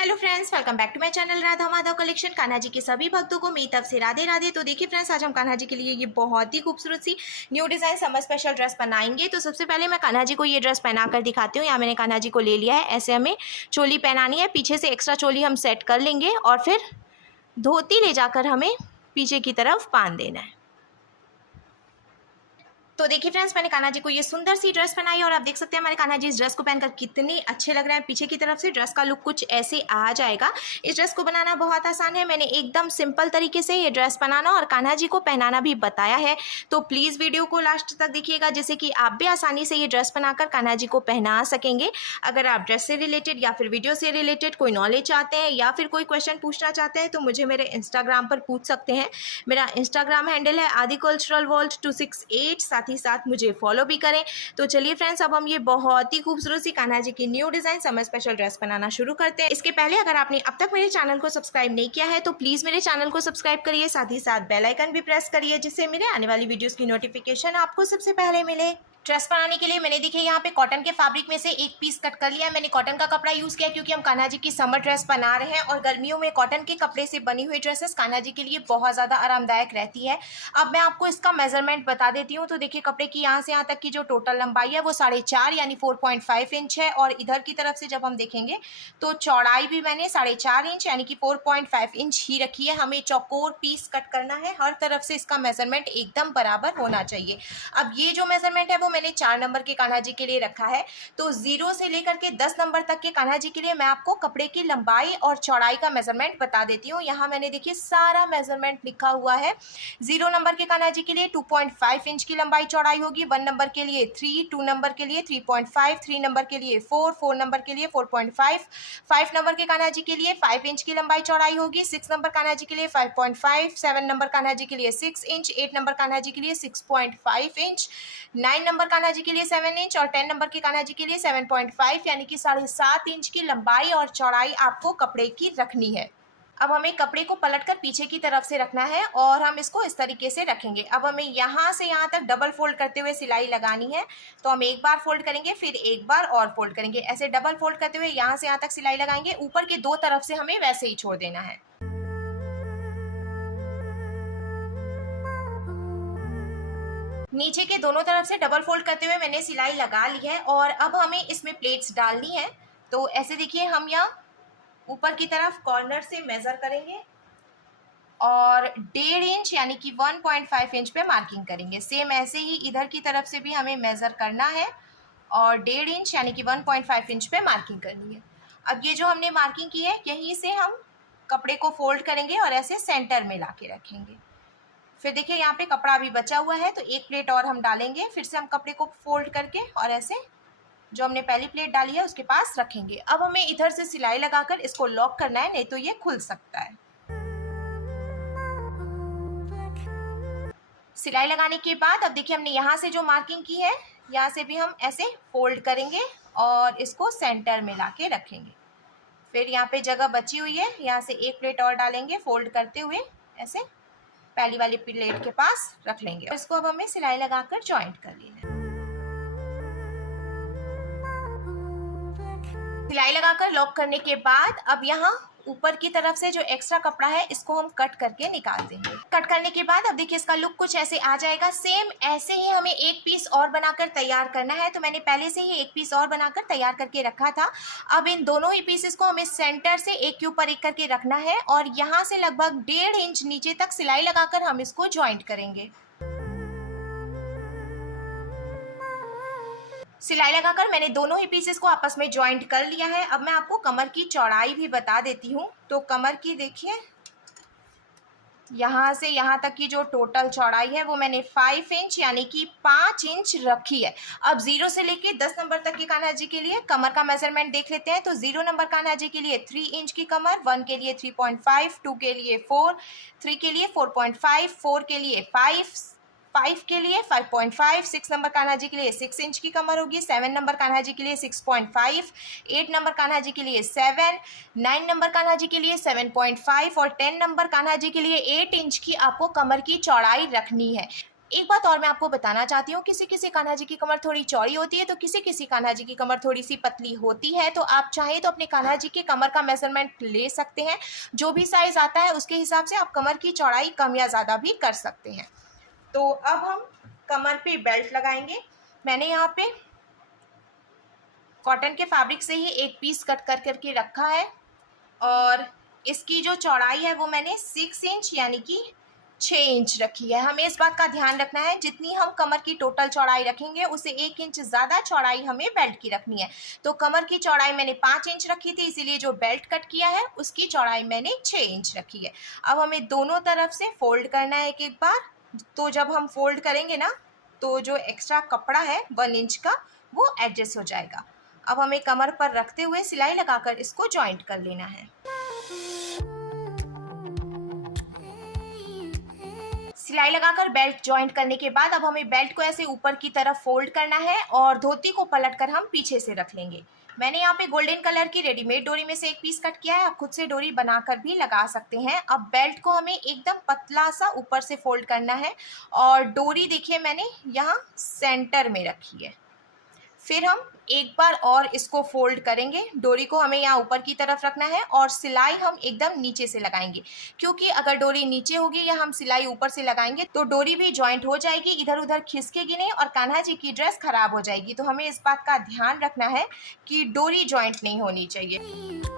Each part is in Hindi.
Hello friends, welcome back to my channel Radha Madhav collection. Kanha ji के सभी भक्तों को मेरी तरफ से राधे राधे। तो देखिए फ्रेंड्स, आज हम कान्हा जी के लिए ये बहुत ही खूबसूरत सी new design summer special dress बनाएंगे। तो सबसे पहले मैं कान्हा जी को ये ड्रेस पहना कर दिखाती हूँ। यहाँ मैंने कान्हा जी को ले लिया है। ऐसे हमें चोली पहनानी है, पीछे से एक्स्ट्रा चोली हम सेट कर लेंगे और फिर धोती ले जाकर हमें पीछे की तरफ बांध देना है। तो देखिए फ्रेंड्स, मैंने कान्हा जी को ये सुंदर सी ड्रेस बनाई और आप देख सकते हैं हमारे कान्हा जी इस ड्रेस को पहनकर कितने अच्छे लग रहे हैं। पीछे की तरफ से ड्रेस का लुक कुछ ऐसे आ जाएगा। इस ड्रेस को बनाना बहुत आसान है। मैंने एकदम सिंपल तरीके से ये ड्रेस बनाना और कान्हा जी को पहनाना भी बताया है। तो प्लीज़ वीडियो को लास्ट तक देखिएगा, जिससे कि आप भी आसानी से ये ड्रेस बनाकर कान्हा जी को पहना सकेंगे। अगर आप ड्रेस से रिलेटेड या फिर वीडियो से रिलेटेड कोई नॉलेज चाहते हैं या फिर कोई क्वेश्चन पूछना चाहते हैं तो मुझे मेरे इंस्टाग्राम पर पूछ सकते हैं। मेरा इंस्टाग्राम हैंडल है आदि कल्चरल वर्ल्ड 268। साथ ही साथ मुझे फॉलो भी करें। तो चलिए फ्रेंड्स, अब हम ये बहुत ही खूबसूरत सी कान्हा जी की new design summer special dress बनाना शुरू करते हैं। इसके पहले अगर आपने अब तक मेरे चैनल को सब्सक्राइब नहीं किया है तो प्लीज़ मेरे चैनल को सब्सक्राइब करिए, साथ ही साथ बेल आइकन भी प्रेस करिए, जिससे मेरे आने वाली वीडियोज़ की नोटिफिकेशन आपको सबसे पहले मिले। ड्रेस बनाने के लिए मैंने देखिए यहाँ पे कॉटन के फैब्रिक में से एक पीस कट कर लिया है। मैंने कॉटन का कपड़ा यूज़ किया क्योंकि हम कान्हा जी की समर ड्रेस बना रहे हैं और गर्मियों में कॉटन के कपड़े से बनी हुई ड्रेसेस कान्हा जी के लिए बहुत ज़्यादा आरामदायक रहती है। अब मैं आपको इसका मेजरमेंट बता देती हूँ। तो देखिए, कपड़े की यहाँ से यहाँ तक की जो टोटल लंबाई है वो 4.5 यानी 4.5 इंच है और इधर की तरफ से जब हम देखेंगे तो चौड़ाई भी मैंने 4.5 इंच यानी कि 4.5 इंच ही रखी है। हमें चौकोर पीस कट करना है, हर तरफ से इसका मेजरमेंट एकदम बराबर होना चाहिए। अब ये जो मेजरमेंट है वो मैंने 4 नंबर के कान्हा जी के लिए रखा है। तो 0 से लेकर के 10 नंबर तक के कान्हा जी के लिए मैं आपको कपड़े की लंबाई और चौड़ाई का मेजरमेंट बता देती हूँ। यहाँ मैंने देखिए सारा मेजरमेंट लिखा हुआ है। 0 नंबर के कान्हा जी के लिए 2.5 इंच की लंबाई चौड़ाई होगी, 1 नंबर के लिए 3, 2 नंबर के लिए 3.5, 3 नंबर के लिए 4, 4 नंबर के लिए 4.5, 5 नंबर के कान्हा जी के लिए 5 इंच की लंबाई चौड़ाई होगी, 6 नंबर कान्हा जी के लिए 5.5, 7 नंबर कान्हा जी के लिए 6 इंच, 8 नंबर कान्हा जी के लिए 6.5 इंच, 9 नंबर कान्हा जी के लिए 7 इंच और 10 नंबर के कान्हा जी के लिए 7.5 यानी कि 7.5 इंच की लंबाई और चौड़ाई आपको कपड़े की रखनी है। अब हमें कपड़े को पलटकर पीछे की तरफ से रखना है और हम इसको इस तरीके से रखेंगे। अब हमें यहाँ से यहाँ तक डबल फोल्ड करते हुए सिलाई लगानी है। तो हम एक बार फोल्ड करेंगे, फिर एक बार और फोल्ड करेंगे। ऐसे डबल फोल्ड करते हुए यहाँ से यहाँ तक सिलाई लगाएंगे। ऊपर के 2 तरफ से हमें वैसे ही छोड़ देना है। नीचे के दोनों तरफ से डबल फोल्ड करते हुए मैंने सिलाई लगा ली है और अब हमें इसमें प्लेट्स डालनी है। तो ऐसे देखिए, हम यहाँ ऊपर की तरफ कॉर्नर से मेज़र करेंगे और 1.5 इंच यानी कि 1.5 इंच पे मार्किंग करेंगे। सेम ऐसे ही इधर की तरफ से भी हमें मेज़र करना है और 1.5 इंच यानी कि 1.5 इंच पे मार्किंग करनी है। अब ये जो हमने मार्किंग की है, यहीं से हम कपड़े को फोल्ड करेंगे और ऐसे सेंटर में ला के रखेंगे। फिर देखिए, यहाँ पे कपड़ा अभी बचा हुआ है तो एक प्लेट और हम डालेंगे। फिर से हम कपड़े को फोल्ड करके और ऐसे जो हमने पहली प्लेट डाली है उसके पास रखेंगे। अब हमें इधर से सिलाई लगाकर इसको लॉक करना है, नहीं तो ये खुल सकता है। सिलाई लगाने के बाद अब देखिए, हमने यहाँ से जो मार्किंग की है यहाँ से भी हम ऐसे फोल्ड करेंगे और इसको सेंटर में लाके रखेंगे। फिर यहाँ पे जगह बची हुई है, यहाँ से एक प्लेट और डालेंगे फोल्ड करते हुए, ऐसे पहली वाली प्लेट के पास रख लेंगे। इसको अब हमें सिलाई लगाकर जॉइंट कर लेना है। सिलाई लगाकर लॉक करने के बाद अब यहाँ ऊपर की तरफ से जो एक्स्ट्रा कपड़ा है इसको हम कट करके निकाल देंगे। कट करने के बाद अब देखिए इसका लुक कुछ ऐसे आ जाएगा। सेम ऐसे ही हमें एक पीस और बनाकर तैयार करना है। तो मैंने पहले से ही एक पीस और बनाकर तैयार करके रखा था। अब इन दोनों ही पीसेस को हमें सेंटर से एक के ऊपर एक करके रखना है और यहाँ से लगभग 1.5 इंच नीचे तक सिलाई लगाकर हम इसको ज्वाइंट करेंगे। सिलाई लगाकर मैंने दोनों ही पीसेस को आपस में ज्वाइंट कर लिया है। अब मैं आपको कमर की चौड़ाई भी बता देती हूँ। तो कमर की देखिए, यहाँ से यहाँ तक की जो टोटल चौड़ाई है वो मैंने 5 इंच यानी कि 5 इंच रखी है। अब 0 से लेके 10 नंबर तक के कान्हा जी के लिए कमर का मेजरमेंट देख लेते हैं। तो 0 नंबर कान्हा जी के लिए 3 इंच की कमर, 1 के लिए 3.5, 2 के लिए 4, 3 के लिए 4.5, 4 के लिए 5 के लिए 5.5, 6 नंबर कान्हा जी के लिए 6 इंच की कमर होगी, 7 नंबर कान्हा जी के लिए 6.5, 8 नंबर कान्हा जी के लिए 7, 9 नंबर कान्हा जी के लिए 7.5 और 10 नंबर कान्हा जी के लिए 8 इंच की आपको कमर की चौड़ाई रखनी है। एक बात और मैं आपको बताना चाहती हूँ, किसी किसी कान्हा जी की कमर थोड़ी चौड़ी होती है तो किसी किसी कान्हा जी की कमर थोड़ी सी पतली होती है। तो आप चाहें तो अपने कान्हा जी के कमर का मेजरमेंट ले सकते हैं। जो भी साइज आता है उसके हिसाब से आप कमर की चौड़ाई कम या ज़्यादा भी कर सकते हैं। तो अब हम कमर पे बेल्ट लगाएंगे। मैंने यहाँ पे कॉटन के फैब्रिक से ही एक पीस कट कर करके रखा है और इसकी जो चौड़ाई है वो मैंने 6 इंच यानी कि 6 इंच रखी है। हमें इस बात का ध्यान रखना है, जितनी हम कमर की टोटल चौड़ाई रखेंगे उससे 1 इंच ज़्यादा चौड़ाई हमें बेल्ट की रखनी है। तो कमर की चौड़ाई मैंने 5 इंच रखी थी, इसीलिए जो बेल्ट कट किया है उसकी चौड़ाई मैंने 6 इंच रखी है। अब हमें दोनों तरफ से फोल्ड करना है एक एक बार। तो जब हम फोल्ड करेंगे ना तो जो एक्स्ट्रा कपड़ा है 1 इंच का वो एडजस्ट हो जाएगा। अब हमें कमर पर रखते हुए सिलाई लगाकर इसको जॉइंट कर लेना है। सिलाई लगाकर बेल्ट जॉइंट करने के बाद अब हमें बेल्ट को ऐसे ऊपर की तरफ फोल्ड करना है और धोती को पलटकर हम पीछे से रख लेंगे। मैंने यहाँ पे गोल्डन कलर की रेडीमेड डोरी में से एक पीस कट किया है, आप खुद से डोरी बनाकर भी लगा सकते हैं। अब बेल्ट को हमें एकदम पतला सा ऊपर से फोल्ड करना है और डोरी देखिए मैंने यहाँ सेंटर में रखी है। फिर हम एक बार और इसको फोल्ड करेंगे। डोरी को हमें यहाँ ऊपर की तरफ रखना है और सिलाई हम एकदम नीचे से लगाएंगे, क्योंकि अगर डोरी नीचे होगी या हम सिलाई ऊपर से लगाएंगे तो डोरी भी जॉइंट हो जाएगी, इधर उधर खिसकेगी नहीं और कान्हा जी की ड्रेस खराब हो जाएगी। तो हमें इस बात का ध्यान रखना है कि डोरी जॉइंट नहीं होनी चाहिए।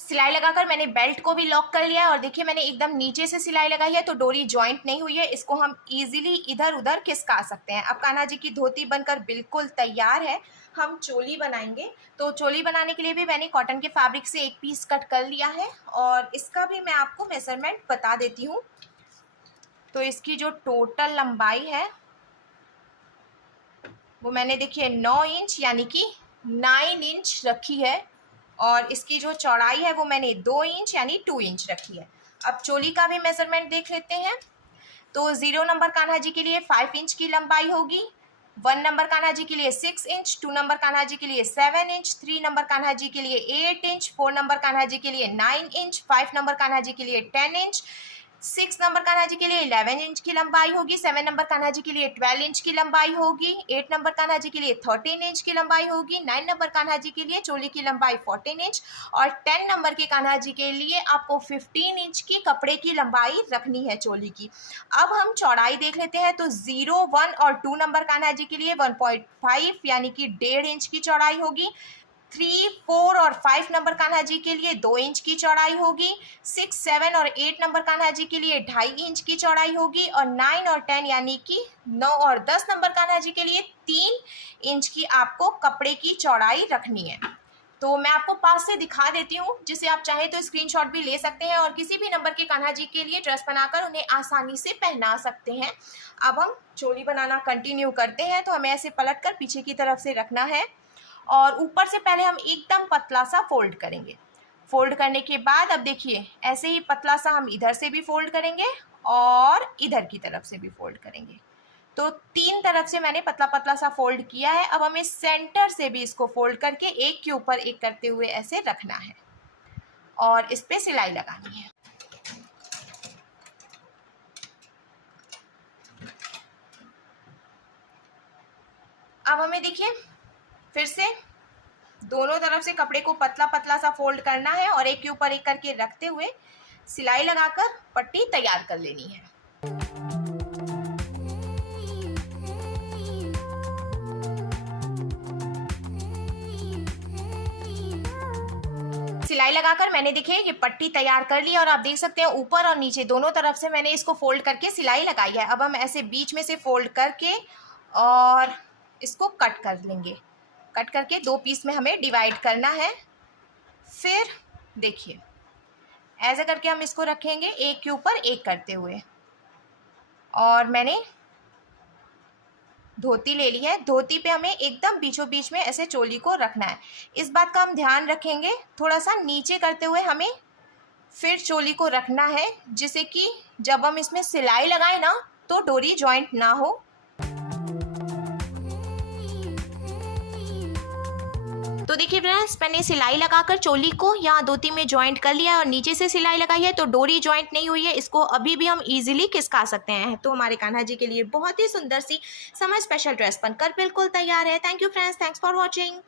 सिलाई लगाकर मैंने बेल्ट को भी लॉक कर लिया है और देखिए मैंने एकदम नीचे से सिलाई लगाई है तो डोरी जॉइंट नहीं हुई है। इसको हम इजीली इधर उधर खिसका सकते हैं। अब कान्हा जी की धोती बनकर बिल्कुल तैयार है। हम चोली बनाएंगे। तो चोली बनाने के लिए भी मैंने कॉटन के फैब्रिक से एक पीस कट कर लिया है और इसका भी मैं आपको मेजरमेंट बता देती हूँ। तो इसकी जो टोटल लंबाई है वो मैंने देखिए 9 इंच यानी कि 9 इंच रखी है और इसकी जो चौड़ाई है वो मैंने 2 इंच यानी 2 इंच रखी है। अब चोली का भी मेजरमेंट देख लेते हैं। तो 0 नंबर कान्हा जी के लिए 5 इंच की लंबाई होगी, 1 नंबर कान्हा जी के लिए 6 इंच, 2 नंबर कान्हा जी के लिए 7 इंच, 3 नंबर कान्हा जी के लिए 8 इंच, 4 नंबर कान्हा जी के लिए 9 इंच, 5 नंबर कान्हा जी के लिए 10 इंच, 6 नंबर कान्हा जी के लिए 11 इंच की लंबाई होगी, 7 नंबर कान्हा जी के लिए 12 इंच की लंबाई होगी, 8 नंबर कान्हा जी के लिए 13 इंच की लंबाई होगी, 9 नंबर कान्हा जी के लिए चोली की लंबाई 14 इंच और 10 नंबर के कान्हा जी के लिए आपको 15 इंच की कपड़े की लंबाई रखनी है चोली की। अब हम चौड़ाई देख लेते हैं। तो 0, 1 और 2 नंबर कान्हा जी के लिए 1.5 यानी कि 1.5 इंच की चौड़ाई होगी, 3, 4 और 5 नंबर कान्हा जी के लिए 2 इंच की चौड़ाई होगी, 6, 7 और 8 नंबर कान्हा जी के लिए 2.5 इंच की चौड़ाई होगी और 9 और 10 यानी कि 9 और 10 नंबर कान्हा जी के लिए 3 इंच की आपको कपड़े की चौड़ाई रखनी है। तो मैं आपको पास से दिखा देती हूँ, जिसे आप चाहें तो स्क्रीनशॉट भी ले सकते हैं और किसी भी नंबर के कान्हा जी के लिए ड्रेस बनाकर उन्हें आसानी से पहना सकते हैं। अब हम चोली बनाना कंटिन्यू करते हैं। तो हमें ऐसे पलट कर पीछे की तरफ से रखना है और ऊपर से पहले हम एकदम पतला सा फोल्ड करेंगे। फोल्ड करने के बाद अब देखिए ऐसे ही पतला सा हम इधर से भी फोल्ड करेंगे और इधर की तरफ से भी फोल्ड करेंगे। तो 3 तरफ से मैंने पतला पतला सा फोल्ड किया है। अब हमें सेंटर से भी इसको फोल्ड करके एक के ऊपर एक करते हुए ऐसे रखना है और इस पे सिलाई लगानी है। अब हमें देखिए फिर से दोनों तरफ से कपड़े को पतला पतला सा फोल्ड करना है और एक के ऊपर एक करके रखते हुए सिलाई लगाकर पट्टी तैयार कर लेनी है। सिलाई लगाकर मैंने देखिए ये पट्टी तैयार कर ली और आप देख सकते हैं ऊपर और नीचे दोनों तरफ से मैंने इसको फोल्ड करके सिलाई लगाई है। अब हम ऐसे बीच में से फोल्ड करके और इसको कट कर लेंगे। कट करके 2 पीस में हमें डिवाइड करना है। फिर देखिए ऐसे करके हम इसको रखेंगे एक के ऊपर एक करते हुए और मैंने धोती ले ली है। धोती पे हमें एकदम बीचों बीच में ऐसे चोली को रखना है। इस बात का हम ध्यान रखेंगे, थोड़ा सा नीचे करते हुए हमें फिर चोली को रखना है, जिससे कि जब हम इसमें सिलाई लगाएं ना तो डोरी जॉइंट ना हो। तो देखिए फ्रेंड्स, मैंने सिलाई लगाकर चोली को यहाँ धोती में जॉइंट कर लिया है और नीचे से सिलाई लगाई है, तो डोरी जॉइंट नहीं हुई है, इसको अभी भी हम इजीली खिसका सकते हैं। तो हमारे कान्हा जी के लिए बहुत ही सुंदर सी समर स्पेशल ड्रेस बनकर बिल्कुल तैयार है। Thank you friends, thanks for watching.